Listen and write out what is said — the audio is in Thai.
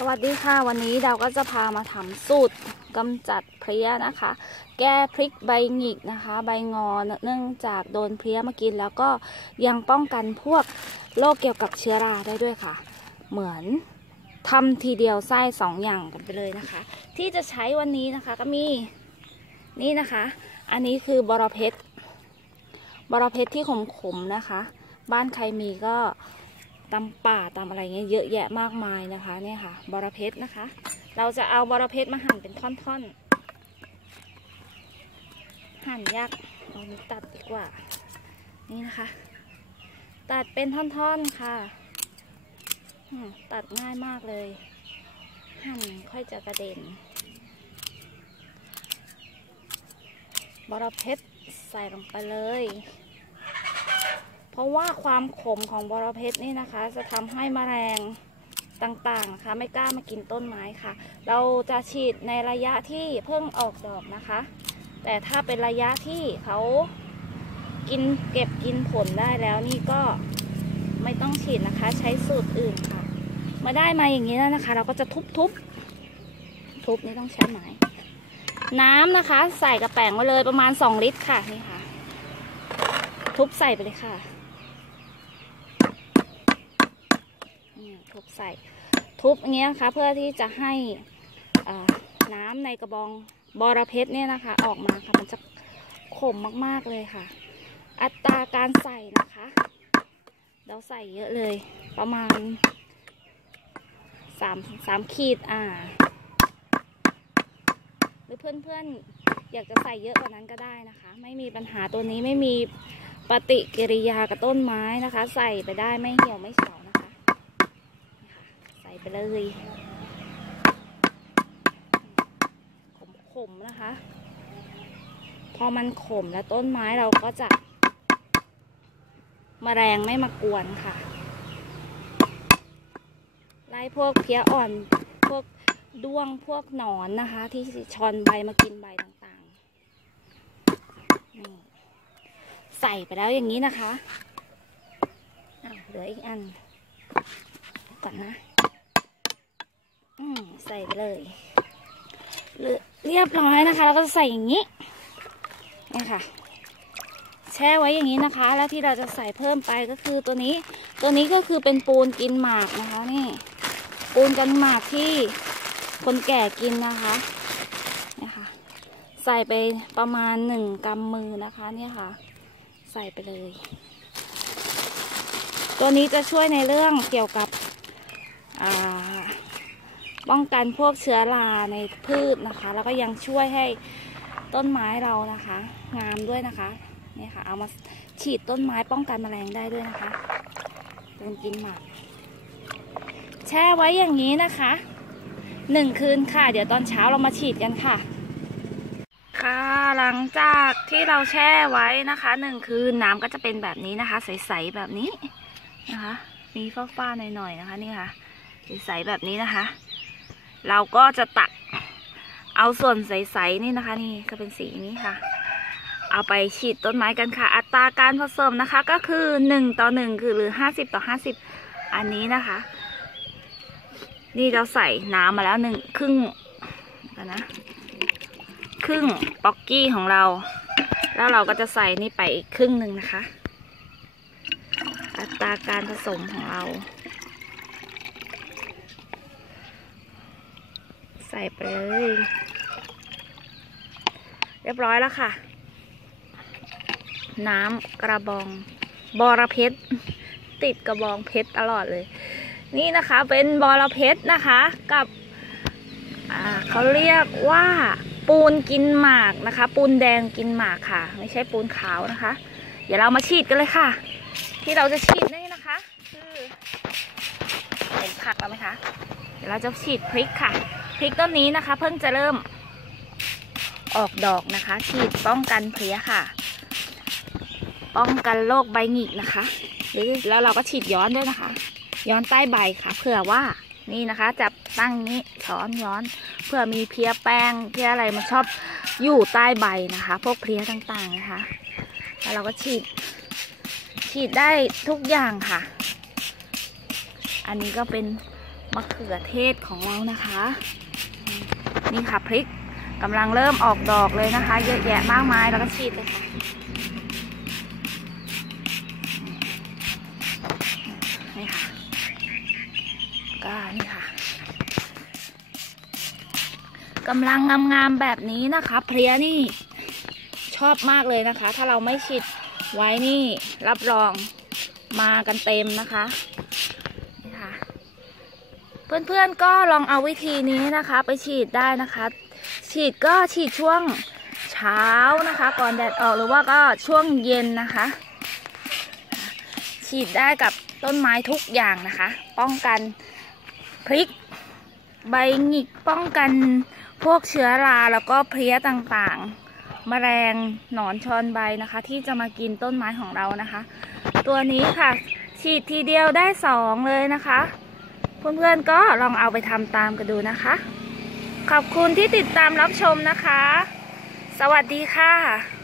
สวัสดีค่ะ วันนี้เราก็จะพามาทำสูตรกำจัดเพลี้ยนะคะ แก้พริกใบหงิกนะคะ ใบงอเนื่องจากโดนเพลี้ยมากิน แล้วก็ยังป้องกันพวกโรคเกี่ยวกับเชื้อราได้ด้วยค่ะ เหมือนทำทีเดียวไส้สองอย่างกันไปเลยนะคะ ที่จะใช้วันนี้นะคะก็มีนี่นะคะ อันนี้คือบอรเพชรบอรเพชรที่ขมๆนะคะ บ้านใครมีก็ ตำป่าตำอะไรเงี้ยเยอะแยะมากมายนะคะเนี่ยค่ะบอระเพชรนะคะ เราจะเอาบอระเพชรมาหั่นเป็นท่อนๆ หั่นยากเอานี้ตัดดีกว่า นี่นะคะ ตัดเป็นท่อนๆค่ะตัดง่ายมากเลย หั่นค่อยจะกระเด็นบอระเพชรใส่ลงไปเลย ราะว่าความขมของบอรเพชรนี่นะคะ จะทำให้แมลงต่างๆนะคะ ไม่กล้ามากินต้นไม้ค่ะ เราจะฉีดในระยะที่เพิ่งออกดอกนะคะ แต่ถ้าเป็นระยะที่เขากินเก็บกินผลได้แล้วนี่ก็ไม่ต้องฉีดนะคะ ใช้สูตรอื่นค่ะ มาได้มาอย่างนี้แล้วนะคะ เราก็จะทุบๆุบทุบนี่ต้องใช้ไม้น้ำนะคะ ใส่กระแป้งไว้เลยประมาณสองลิตรค่ะนี่ค่ะ ทุบใส่ไปเลยค่ะนี่ ทุบใส่ ทุบอย่างเงี้ยนะคะ เพื่อที่จะให้น้ำในกระบองบอระเพ็ดเนี่ยนะคะ ออกมาค่ะมันจะขมมากๆเลยค่ะ อัตราการใส่นะคะ เราใส่เยอะเลย ประมาณสามสามขีดอ่า หรือเพื่อนๆอยากจะใส่เยอะกว่านั้นก็ได้นะคะ ไม่มีปัญหาตัวนี้ไม่มีปฏิกิริยากับต้นไม้นะคะ ใส่ไปได้ไม่เหี่ยวไม่เฉา ไปเลยขมๆนะคะ พอมันขมแล้วต้นไม้เราก็จะมแมลงไม่มากวนค่ะ ไล่พวกเพี้ยอ่อนพวกด้วงพวกหนอนนะคะ ที่ชอนใบมากินใบต่างๆนี่ใส่ไปแล้วอย่างนี้นะคะเหลืออีกอันก่อนนะ ใส่ไปเลย เรียบร้อยนะคะ เราก็จะใส่อย่างนี้นี่ค่ะ แช่ไว้อย่างนี้นะคะ แล้วที่เราจะใส่เพิ่มไปก็คือตัวนี้ ตัวนี้ก็คือเป็นปูนกินหมากนะคะ นี่ ปูนกันหมากที่คนแก่กินนะคะนี่ค่ะ ใส่ไปประมาณหนึ่งกำมือนะคะ เนี่ยค่ะ ใส่ไปเลย ตัวนี้จะช่วยในเรื่องเกี่ยวกับอ่า ป้องกันพวกเชื้อราในพืชนะคะ แล้วก็ยังช่วยให้ต้นไม้เรานะคะ งามด้วยนะคะนี่ค่ะ เอามาฉีดต้นไม้ป้องกันแมลงได้ด้วยนะคะปูนกินหมากแช่ไว้อย่างนี้นะคะหนึ่งคืนค่ะ เดี๋ยวตอนเช้าเรามาฉีดกันค่ะ ค่ะหลังจากที่เราแช่ไว้นะคะหนึ่งคืนน้ำก็จะเป็นแบบนี้นะคะ ใสๆแบบนี้นะคะ มีฟ้าๆหน่อยๆนะคะนี่ค่ะ ใสๆแบบนี้นะคะ เราก็จะตักเอาส่วนใสๆนี่นะคะ นี่ก็เป็นสีนี้ค่ะ เอาไปฉีดต้นไม้กันค่ะ อัตราการผสมนะคะก็คือหนึ่งต่อหนึ่งคือหรือห้าสิบต่อห้าสิบอันนี้นะคะ นี่เราใส่น้ำมาแล้วหนึ่งครึ่งนะครึ่งป๊อกกี้ของเรา แล้วเราก็จะใส่นี่ไปอีกครึ่งหนึ่งนะคะ อัตราการผสมของเรา ใส่ไปเลย เรียบร้อยแล้วค่ะ น้ำกระบอง บอระเพ็ดติดกระบองเพชรตลอดเลย นี่นะคะเป็นบอระเพ็ดนะคะกับเขาเรียกว่าปูนกินหมากนะคะ ปูนแดงกินหมากค่ะ ไม่ใช่ปูนขาวนะคะ เดี๋ยวเรามาฉีดกันเลยค่ะ ที่เราจะฉีดนี่นะคะ คือเห็นผักแล้วไหมคะ เดี๋ยวเราจะฉีดพริกค่ะ พริกต้นนี้นะคะ เพิ่งจะเริ่มออกดอกนะคะ ฉีดป้องกันเพลี้ยค่ะ ป้องกันโรคใบหงิกนะคะ แล้วเราก็ฉีดย้อนด้วยนะคะ ย้อนใต้ใบค่ะ เผื่อว่านี่นะคะ จับตั้งนี้ช้อนย้อนเพื่อมีเพี้ยแป้งเพี้ยอะไรมันชอบอยู่ใต้ใบนะคะ พวกเพลี้ยต่างๆนะคะ แล้วเราก็ฉีด ฉีดได้ทุกอย่างค่ะ อันนี้ก็เป็น มะเขือเทศของเรานะคะ นี่ค่ะพริกกำลังเริ่มออกดอกเลยนะคะ เยอะแยะมากมายแล้วก็ฉีดเลยค่ะนี่ค่ะก็นี่ค่ะกำลังงามๆแบบนี้นะคะ เพลียนี่ชอบมากเลยนะคะ ถ้าเราไม่ฉีดไว้นี่รับรองมากันเต็มนะคะนี่ค่ะ เพื่อนๆก็ลองเอาวิธีนี้นะคะ ไปฉีดได้นะคะ ฉีดก็ฉีดช่วงเช้านะคะ ก่อนแดดออกหรือว่าก็ช่วงเย็นนะคะ ฉีดได้กับต้นไม้ทุกอย่างนะคะ ป้องกันพริก ใบหงิกป้องกันพวกเชื้อราแล้วก็เพลี้ยต่างๆแมลงหนอนชอนใบนะคะ ที่จะมากินต้นไม้ของเรานะคะ ตัวนี้ค่ะ ฉีดทีเดียวได้สองเลยนะคะ เพื่อนๆก็ลองเอาไปทำตามกันดูนะคะ ขอบคุณที่ติดตามรับชมนะคะ สวัสดีค่ะ